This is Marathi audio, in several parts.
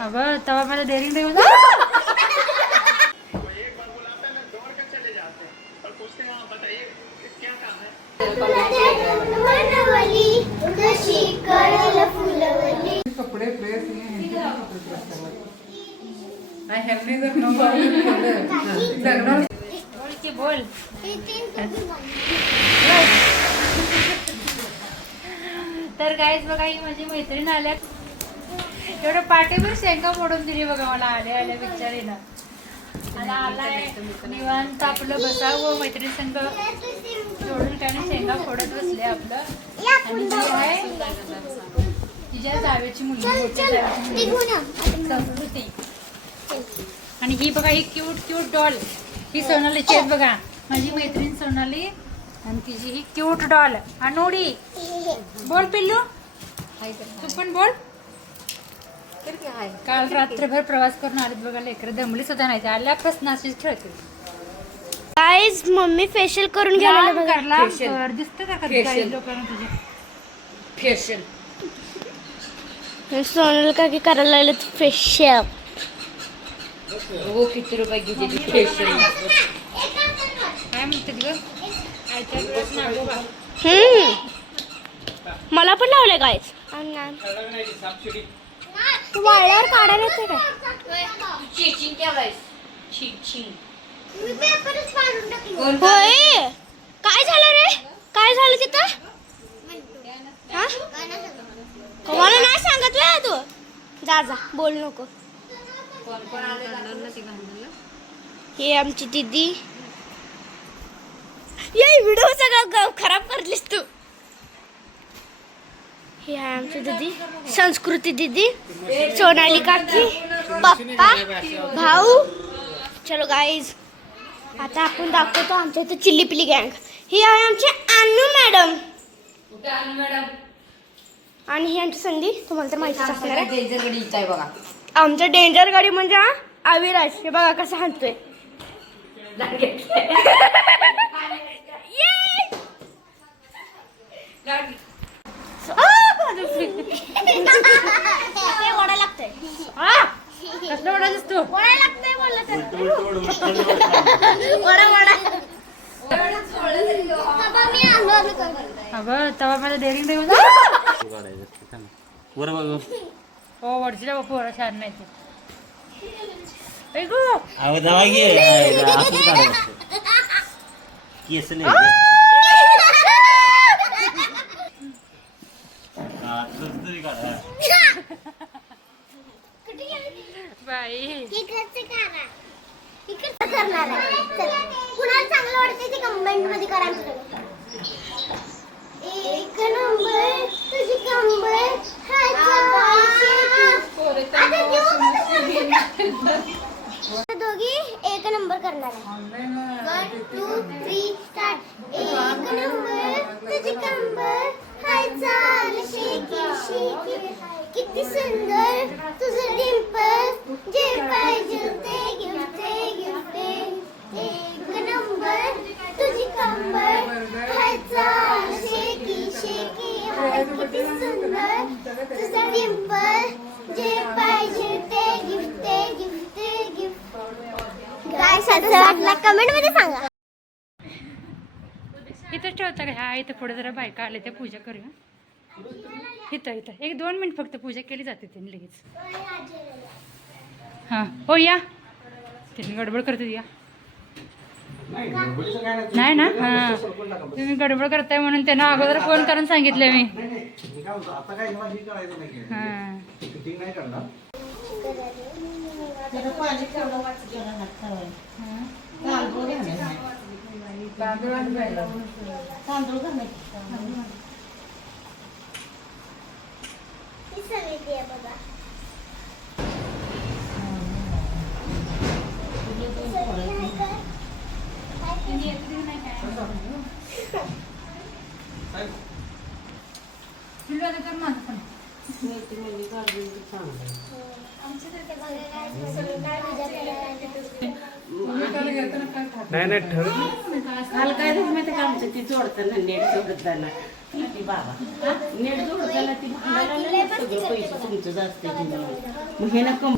अगं तवा मला डेअरिंग देऊन कपडे प्रेस बोल की बोल. तर गाईज बघा ही माझी मैत्रीण आल्या एवढं पाठीवर शेंगा मोडून दिली बघा मला आल्या आल्या बिचारीनं. मला आलाय निवांत आपलं बसावं मैत्रीण संग सोडून काय नाही शेंगा फोडत बसले आपलं. आणि ही आहे तिच्या जावेची मुलगी मोठ्या जावेची मुलगी संस्कृती. आणि ही बघा ही क्यूट क्यूट डॉल ही सोनालीची आहेत बघा माझी मैत्रीण सोनाली. आणि तिची ही क्यूट डॉल अनुडी. बोल पिल्लू तू पण बोल. काल रात्रभर प्रवास करून आलेत बघा लेकर दमली सुद्धा नाही आल्यापासून अशीच खेळते. गाईज मम्मी फेशियल करून गेलेलं बघा. दिसतं का काही लोकांना तुझे फेशियल सोनल का की करायला लागले फेशियल. हो किती रुपये घेतली फेशियल काय म्हणते ग आयच्या वेळेस नागोबा. मला पण लावलंय गाईज. वाळल्यावर काढायला येते काय होय. काय झालं रे काय झालं तिथं हा? मला नाही सांगत वे तू जा जा बोल नको. हे आमची दीदी ये व्हिडिओ सगळा खराब करलीस तू. हे आहे आमची दीदी संस्कृती दीदी सोनाली काकी पप्पा भाऊ. चलो गाईज आता आपण दाखवतो आमच्या इथे चिल्ली पिल्ली गँग. ही आहे आमची अनु मॅडम आणि ही आमची संधी तुम्हाला तर माहितीच असणार आहे. आमचं डेंजर गाडी म्हणजे हा अविराज. हे बघा कसं हाणतोय. ओढा लागतंय कसलं ओढा दिसतो ओढा लागतंय बोललं तर ओढा अगं तवा मला डेअरिंग देऊन हो वरची बापू वरा छान नाही ते बाई करणार कुणाला चांगलं वाटतं ते कमेंट मध्ये करा. एक नंबर तुझी कंबर दोघी एक नंबर करणार आहे. 1 2 3 स्टार्ट. एक नंबर तुझी कंबर हाय चाल शेकी शेकी किती सुंदर तुझं डिंपल जे पाहिजे ते गिफ्ट एक नंबर तुझी कंबर हाय चाल शेकी शेकी हाय किती सुंदर तुझं डिंपल जे पाहिजे ते गिफ्ट काय साधं वाटलं कमेंट मध्ये सांगा. इथं ठेवता का ह्या इथं पुढे जरा बायका आले त्या पूजा करूया. इथं इथं 1-2 मिनिट फक्त पूजा केली जाते त्यांनी लगेच. हां हो या तुम्ही गडबड करते या नाही ना हां तुम्ही गडबड करताय म्हणून त्यांना अगोदर फोन करून सांगितलं मी. हां नाही नाही ठरवलं काल काय माहिती का आमचं ती जोडताना नेट जोडताना किती बाबा नेट जोडताना ती भांडायला नाही सगळं पैसे तुमचं जास्त मग हे ना कम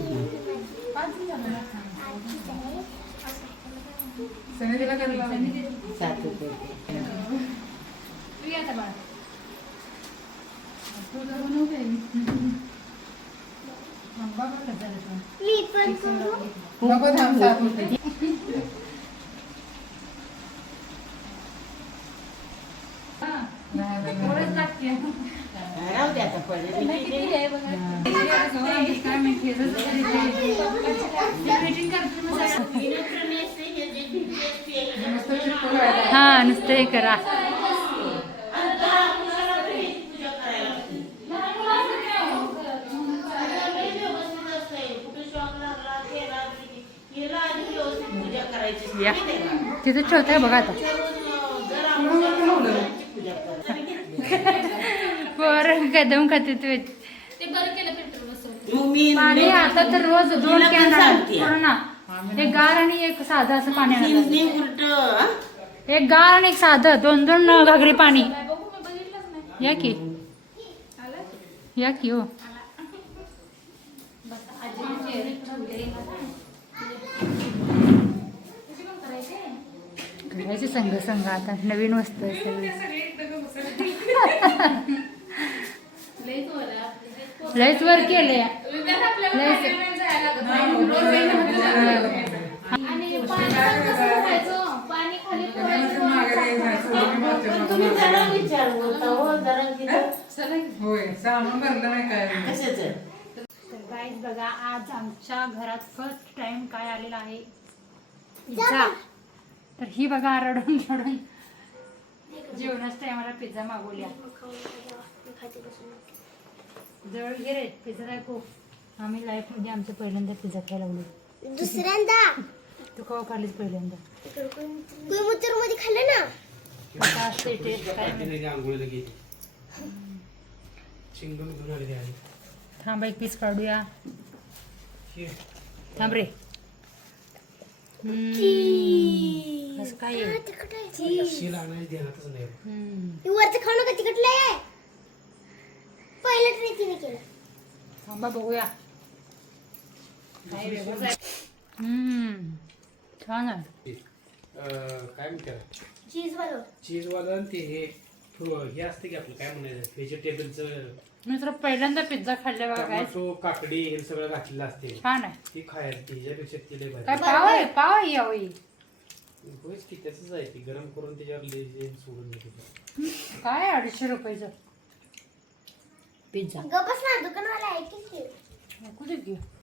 सात रुपये तू या आता बाळा. मी पण करू थोडंच लागते. राहू दे आता पडले नाही, किती आहे बघा. काय माहिती, रोज कधी ते meeting करतो मग सगळं. हा नुसतं हे करा. या तिथे ठेवताय बघा आता. पोरं कदम खाते तू. पाणी आता तर रोज 2 कॅन ना. एक गार आणि एक साधं असं पाणी आणलं. एक गार आणि एक साधं 2-2 घागरी पाणी. या की या की हो. घराचे संघ संघ आता नवीन वस्तू आहे सगळी. लयच वर केले. गाईज बघा आज आमच्या घरात फर्स्ट टाइम काय आलेला आहे पिझ्झा. तर ही बघा रडून रडून जेवणाच टायमाला पिझ्झा मागवल्या. जवळ घे रे पिझ्झा दाखव. आम्ही लाईफ मध्ये आमचं पहिल्यांदा पिझ्झा खायला लागलो. दुसऱ्यांदा तू कवा खाल्लीस पहिल्यांदा? कोईमुत्तूर मध्ये खाल्लं ना. आता असते टेस्ट काय माहिती. थांब एक पीस काढूया. थांब रे. असं काय आहे? वरचं खाऊ नका तिकडलं पहिलं ट्राय तिने केलं. थांबा बघूया. छान आहे. काय म्हणतात चीज वालं चीजवाला आणि ते हे असते की आपलं काय म्हणायचं व्हेजिटेबलचं मी तर पहिल्यांदा पिझ्झा खाल्ला बघा काय. टोमॅटो काकडी हे सगळं घातलेलं असते छान आहे. ती खायला त्याच्यापेक्षा ती लय काय भारी पाव आहे? पाव आहे यावं. होयच की त्याच आहे ती गरम करून त्याच्यावर लेझीम सोडून देते. काय 250 रुपयाचं पिझ्झा गपस ना दुकानवाला आहे की नको दे की.